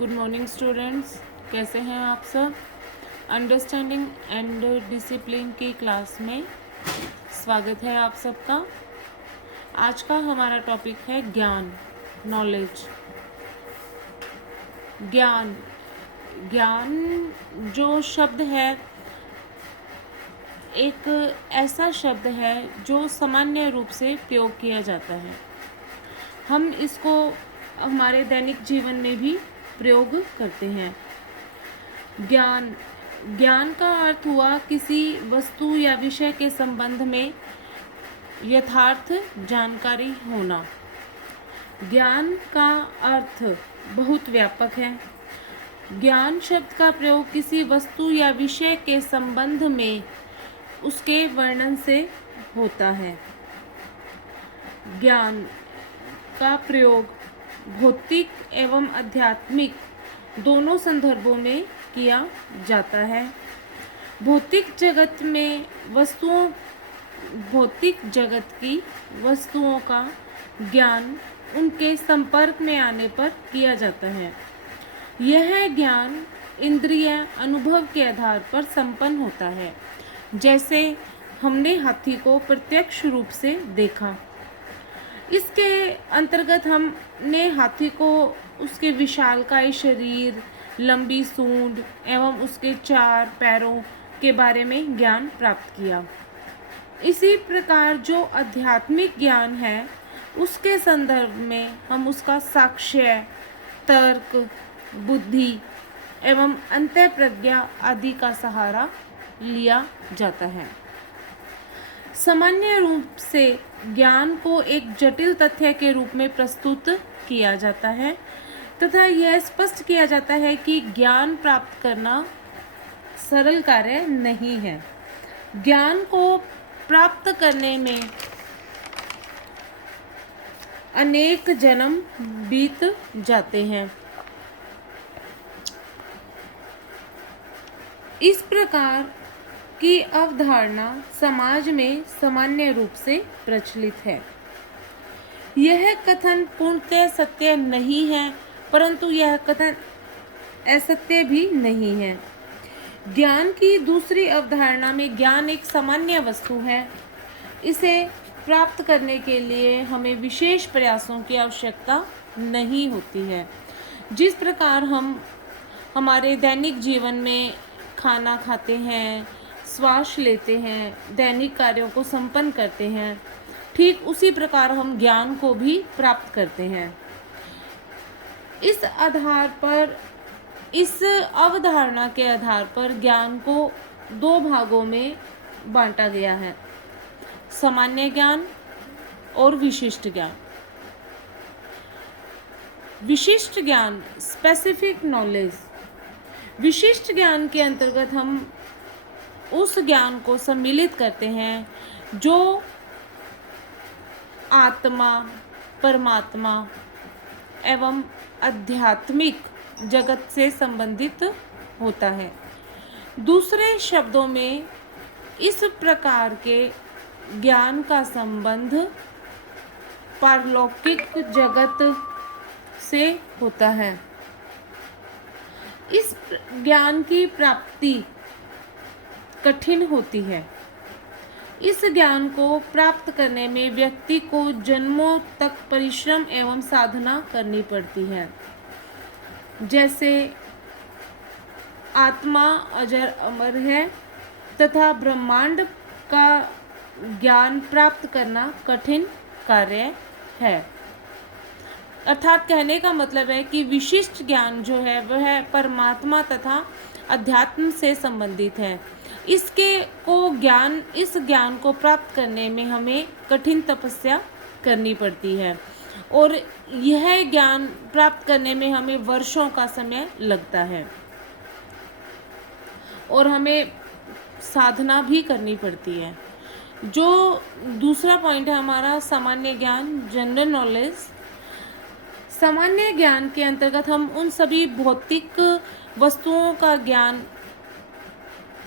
Good morning students, कैसे हैं आप सब। अंडरस्टैंडिंग एंड डिसिप्लिन की क्लास में स्वागत है आप सबका। आज का हमारा टॉपिक है ज्ञान, नॉलेज। ज्ञान ज्ञान जो शब्द है, एक ऐसा शब्द है जो सामान्य रूप से प्रयोग किया जाता है। हम इसको हमारे दैनिक जीवन में भी प्रयोग करते हैं। ज्ञान का अर्थ हुआ किसी वस्तु या विषय के संबंध में यथार्थ जानकारी होना। ज्ञान का अर्थ बहुत व्यापक है। ज्ञान शब्द का प्रयोग किसी वस्तु या विषय के संबंध में उसके वर्णन से होता है। ज्ञान का प्रयोग भौतिक एवं आध्यात्मिक दोनों संदर्भों में किया जाता है। भौतिक जगत की वस्तुओं का ज्ञान उनके संपर्क में आने पर किया जाता है। यह ज्ञान इंद्रिय अनुभव के आधार पर संपन्न होता है। जैसे हमने हाथी को प्रत्यक्ष रूप से देखा। इसके अंतर्गत हमने हाथी को उसके विशालकाय शरीर, लंबी सूंड एवं उसके 4 पैरों के बारे में ज्ञान प्राप्त किया। इसी प्रकार जो आध्यात्मिक ज्ञान है, उसके संदर्भ में हम उसका साक्ष्य, तर्क, बुद्धि एवं अंतःप्रज्ञा आदि का सहारा लिया जाता है। सामान्य रूप से ज्ञान को एक जटिल तथ्य के रूप में प्रस्तुत किया जाता है तथा यह स्पष्ट किया जाता है कि ज्ञान प्राप्त करना सरल कार्य नहीं है। ज्ञान को प्राप्त करने में अनेक जन्म बीत जाते हैं। इस प्रकार की अवधारणा समाज में सामान्य रूप से प्रचलित है। यह कथन पूर्णतः सत्य नहीं है, परंतु यह कथन असत्य भी नहीं है। ज्ञान की दूसरी अवधारणा में ज्ञान एक सामान्य वस्तु है। इसे प्राप्त करने के लिए हमें विशेष प्रयासों की आवश्यकता नहीं होती है। जिस प्रकार हम हमारे दैनिक जीवन में खाना खाते हैं, श्वास लेते हैं, दैनिक कार्यों को संपन्न करते हैं, ठीक उसी प्रकार हम ज्ञान को भी प्राप्त करते हैं। इस अवधारणा के आधार पर ज्ञान को 2 भागों में बांटा गया है: सामान्य ज्ञान और विशिष्ट ज्ञान। विशिष्ट ज्ञान, स्पेसिफिक नॉलेज। विशिष्ट ज्ञान के अंतर्गत हम उस ज्ञान को सम्मिलित करते हैं जो आत्मा, परमात्मा एवं आध्यात्मिक जगत से संबंधित होता है। दूसरे शब्दों में इस प्रकार के ज्ञान का संबंध पारलौकिक जगत से होता है। इस ज्ञान की प्राप्ति कठिन होती है। इस ज्ञान को प्राप्त करने में व्यक्ति को जन्मों तक परिश्रम एवं साधना करनी पड़ती है। जैसे आत्मा अजर अमर है तथा ब्रह्मांड का ज्ञान प्राप्त करना कठिन कार्य है। अर्थात कहने का मतलब है कि विशिष्ट ज्ञान जो है वह परमात्मा तथा अध्यात्म से संबंधित है। इस ज्ञान को प्राप्त करने में हमें कठिन तपस्या करनी पड़ती है और यह ज्ञान प्राप्त करने में हमें वर्षों का समय लगता है और हमें साधना भी करनी पड़ती है। जो दूसरा पॉइंट है हमारा सामान्य ज्ञान, जनरल नॉलेज। सामान्य ज्ञान के अंतर्गत हम उन सभी भौतिक वस्तुओं का ज्ञान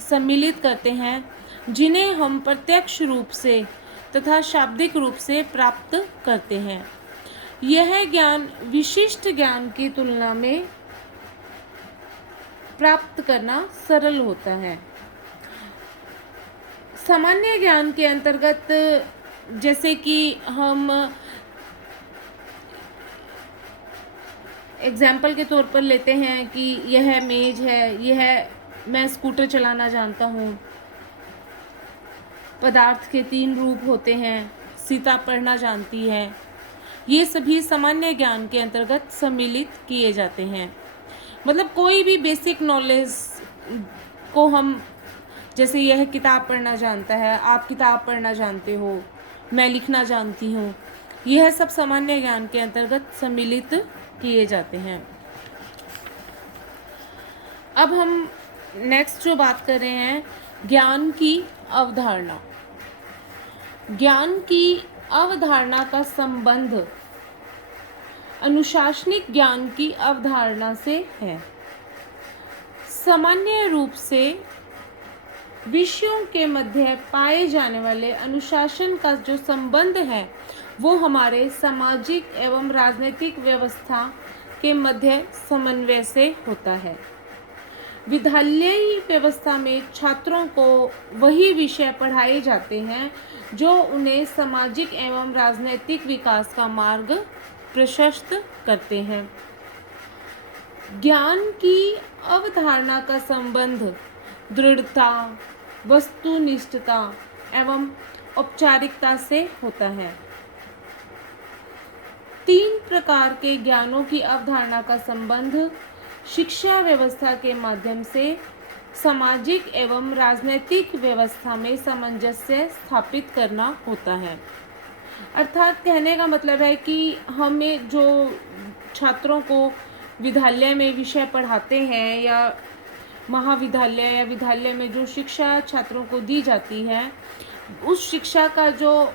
सम्मिलित करते हैं जिन्हें हम प्रत्यक्ष रूप से तथा शाब्दिक रूप से प्राप्त करते हैं। यह ज्ञान विशिष्ट ज्ञान की तुलना में प्राप्त करना सरल होता है। सामान्य ज्ञान के अंतर्गत जैसे कि हम एग्जाम्पल के तौर पर लेते हैं कि यह मेज है, यह मैं स्कूटर चलाना जानता हूँ। पदार्थ के 3 रूप होते हैं, सीता पढ़ना जानती है। ये सभी सामान्य ज्ञान के अंतर्गत सम्मिलित किए जाते हैं। मतलब कोई भी बेसिक नॉलेज को हम, जैसे यह किताब पढ़ना जानता है, आप किताब पढ़ना जानते हो, मैं लिखना जानती हूँ, यह सब सामान्य ज्ञान के अंतर्गत सम्मिलित किए जाते हैं। अब हम नेक्स्ट जो बात कर रहे हैं, ज्ञान की अवधारणा। ज्ञान की अवधारणा का संबंध अनुशासनिक ज्ञान की अवधारणा से है। सामान्य रूप से विषयों के मध्य पाए जाने वाले अनुशासन का जो संबंध है वो हमारे सामाजिक एवं राजनीतिक व्यवस्था के मध्य समन्वय से होता है। विद्यालयी व्यवस्था में छात्रों को वही विषय पढ़ाए जाते हैं जो उन्हें सामाजिक एवं राजनीतिक विकास का मार्ग प्रशस्त करते हैं। ज्ञान की अवधारणा का संबंध दृढ़ता, वस्तुनिष्ठता एवं औपचारिकता से होता है। 3 प्रकार के ज्ञानों की अवधारणा का संबंध शिक्षा व्यवस्था के माध्यम से सामाजिक एवं राजनीतिक व्यवस्था में सामंजस्य स्थापित करना होता है। अर्थात कहने का मतलब है कि हमें जो छात्रों को विद्यालय में विषय पढ़ाते हैं या महाविद्यालय या विद्यालय में जो शिक्षा छात्रों को दी जाती है, उस शिक्षा का जो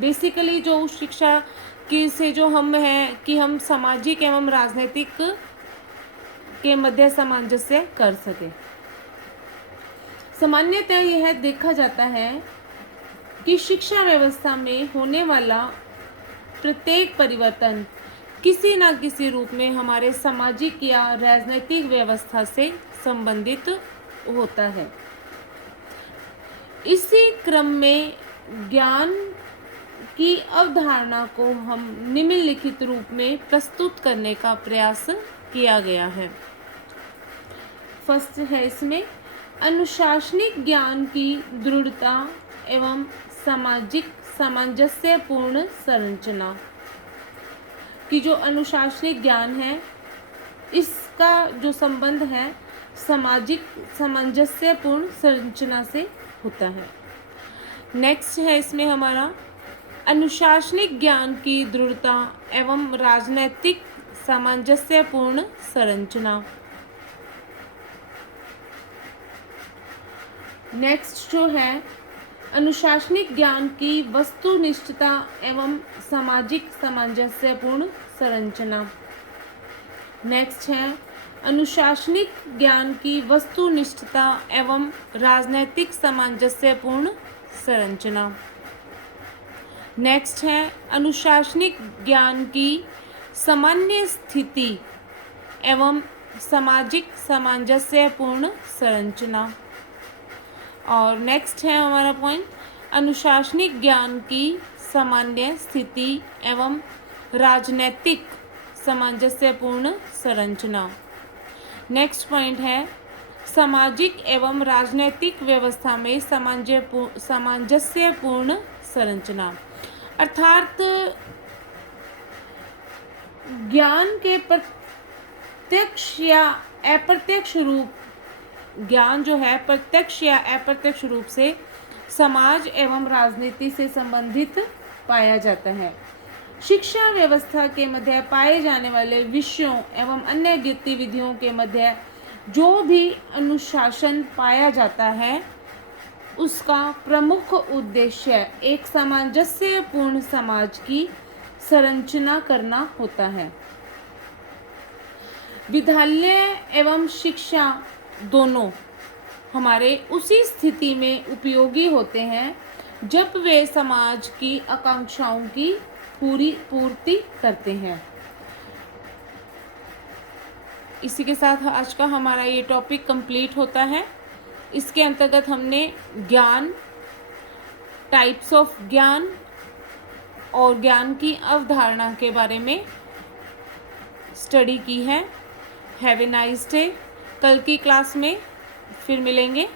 बेसिकली जो उस शिक्षा की से जो हम हैं कि हम सामाजिक एवं राजनीतिक के मध्य सामंजस्य कर सके। सामान्यतः यह देखा जाता है कि शिक्षा व्यवस्था में होने वाला प्रत्येक परिवर्तन किसी न किसी रूप में हमारे सामाजिक या राजनीतिक व्यवस्था से संबंधित होता है। इसी क्रम में ज्ञान की अवधारणा को हम निम्नलिखित रूप में प्रस्तुत करने का प्रयास किया गया है। फर्स्ट है इसमें अनुशासनिक ज्ञान की दृढ़ता एवं सामाजिक सामंजस्यपूर्ण संरचना। कि जो अनुशासनिक ज्ञान है इसका जो संबंध है सामाजिक सामंजस्यपूर्ण संरचना से होता है। नेक्स्ट है इसमें हमारा अनुशासनिक ज्ञान की दृढ़ता एवं राजनैतिक सामंजस्यपूर्ण संरचना। नेक्स्ट जो है अनुशासनिक ज्ञान की वस्तुनिष्ठता एवं सामाजिक सामंजस्यपूर्ण संरचना। नेक्स्ट है अनुशासनिक ज्ञान की वस्तुनिष्ठता एवं राजनैतिक सामंजस्यपूर्ण संरचना। नेक्स्ट है अनुशासनिक ज्ञान की सामान्य स्थिति एवं सामाजिक सामंजस्यपूर्ण संरचना। और नेक्स्ट है हमारा पॉइंट अनुशासनिक ज्ञान की सामान्य स्थिति एवं राजनैतिक सामंजस्यपूर्ण संरचना। नेक्स्ट पॉइंट है सामाजिक एवं राजनैतिक व्यवस्था में सामंजस्यपूर्ण संरचना। अर्थात ज्ञान के प्रत्यक्ष या अप्रत्यक्ष रूप, ज्ञान जो है प्रत्यक्ष या अप्रत्यक्ष रूप से समाज एवं राजनीति से संबंधित पाया जाता है। शिक्षा व्यवस्था के मध्य पाए जाने वाले विषयों एवं अन्य गतिविधियों के मध्य जो भी अनुशासन पाया जाता है उसका प्रमुख उद्देश्य एक सामंजस्यपूर्ण समाज की संरचना करना होता है। विद्यालय एवं शिक्षा दोनों हमारे उसी स्थिति में उपयोगी होते हैं जब वे समाज की आकांक्षाओं की पूर्ति करते हैं। इसी के साथ आज का हमारा ये टॉपिक कंप्लीट होता है। इसके अंतर्गत हमने ज्ञान, टाइप्स ऑफ ज्ञान और ज्ञान की अवधारणा के बारे में स्टडी की है। Have a nice day. कल की क्लास में फिर मिलेंगे।